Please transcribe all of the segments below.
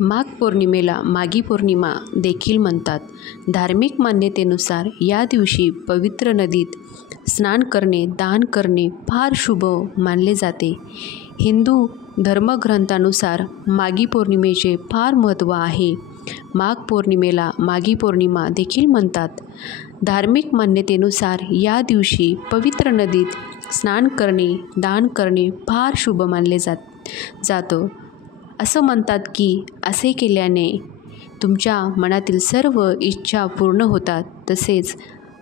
माघ पौर्णिमेला माघी पौर्णिमा देखील म्हणतात. धार्मिक मान्यतेनुसार या दिवशी पवित्र नदीत स्नान करणे, दान करणे फार शुभ मानले जाते. हिंदू धर्मग्रंथानुसार माघी पौर्णिमेचे फार महत्त्व आहे. माघ पौर्णिमेला माघी पौर्णिमा देखील म्हणतात. धार्मिक मान्यतेनुसार या दिवशी पवित्र नदीत स्नान करणे, दान करणे फार शुभ मानले जातं. असं म्हणतात की असे केल्याने तुमच्या मनातील सर्व इच्छा पूर्ण होतात. तसेच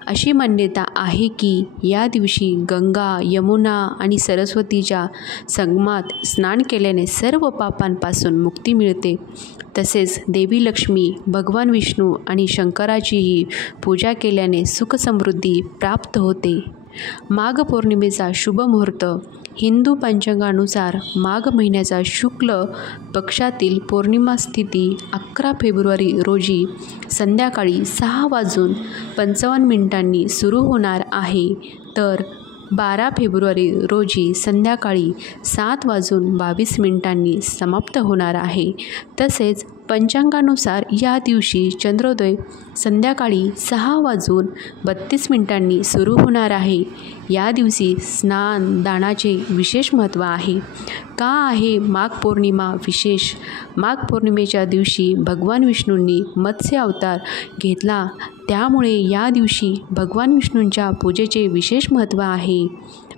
अशी मान्यता आहे की या दिवशी गंगा, यमुना आणि सरस्वतीच्या संगमात स्नान केल्याने सर्व पापांपासून मुक्ती मिळते. तसेच देवी लक्ष्मी, भगवान विष्णू आणि शंकराचीही पूजा केल्याने सुखसमृद्धी प्राप्त होते. माघ पौर्णिमेचा शुभ मुहूर्त. हिंदू पंचांगानुसार माघ महिन्याचा शुक्ल पक्षातील पौर्णिमा तिथी 11 फेब्रुवारी रोजी संध्याकाळी 6:55 सुरू होणार आहे, तर 12 फेब्रुवारी रोजी संध्याकाळी 7:22 समाप्त होणार आहे. तसेच पंचांगानुसार या दिवशी चंद्रोदय संध्याकाळी 6:32 सुरू होणार आहे. या दिवशी स्नान दानाचे विशेष महत्त्व आहे. का आहे माघ पौर्णिमा विशेष? माघ पौर्णिमेच्या दिवशी भगवान विष्णूंनी मत्स्य अवतार घेतला, त्यामुळे या दिवशी भगवान विष्णूंच्या पूजेचे विशेष महत्त्व आहे.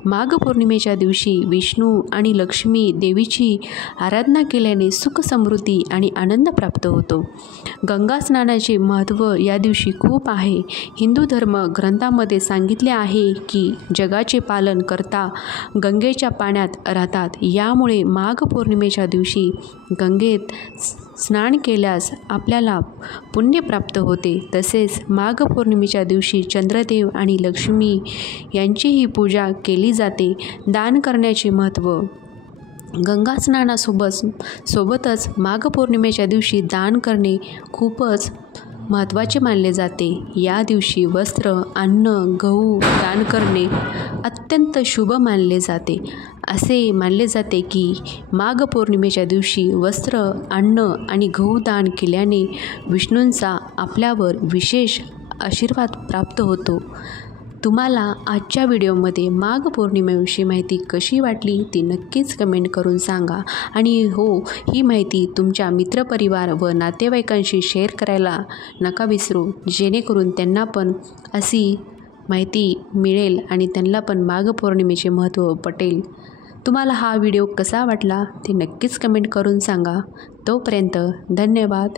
माघ पौर्णिमेच्या दिवशी विष्णू आणि लक्ष्मी देवीची आराधना केल्याने सुख, समृद्धी आणि आनंद प्राप्त होतो. गंगा स्नानाचे महत्त्व या दिवशी खूप आहे. हिंदू धर्म ग्रंथामध्ये सांगितले आहे की जगाचे पालन करता गंगेच्या पाण्यात राहतात. यामुळे माघ पौर्णिमेच्या दिवशी गंगेत स्नान केल्यास आपल्याला पुण्य प्राप्त होते. तसेच माघ पौर्णिमेच्या दिवशी चंद्रदेव आणि लक्ष्मी यांचीही पूजा केली जाते. दान करण्याचे महत्त्व. गंगा स्नानासोबतच माघ पौर्णिमेच्या दिवशी दान करणे खूपच महत्त्वाचे मानले जाते. या दिवशी वस्त्र, अन्न, गहू दान करणे अत्यंत शुभ मानले जाते. असे मानले जाते की माघ पौर्णिमेच्या दिवशी वस्त्र, अन्न आणि गहू दान केल्याने विष्णूंचा आपल्यावर विशेष आशीर्वाद प्राप्त होतो. तुम्हाला आजच्या व्हिडिओमध्ये माघ पौर्णिमेविषयी माहिती कशी वाटली ती नक्कीच कमेंट करून सांगा. आणि हो, ही माहिती तुमच्या मित्रपरिवार व नातेवाईकांशी शेअर करायला नका विसरू, जेणेकरून त्यांना पण अशी माहिती मिळेल आणि त्यांना पण माघ पौर्णिमेचे महत्त्व पटेल. तुम्हाला हा व्हिडिओ कसा वाटला ते नक्कीच कमेंट करून सांगा. तोपर्यंत धन्यवाद.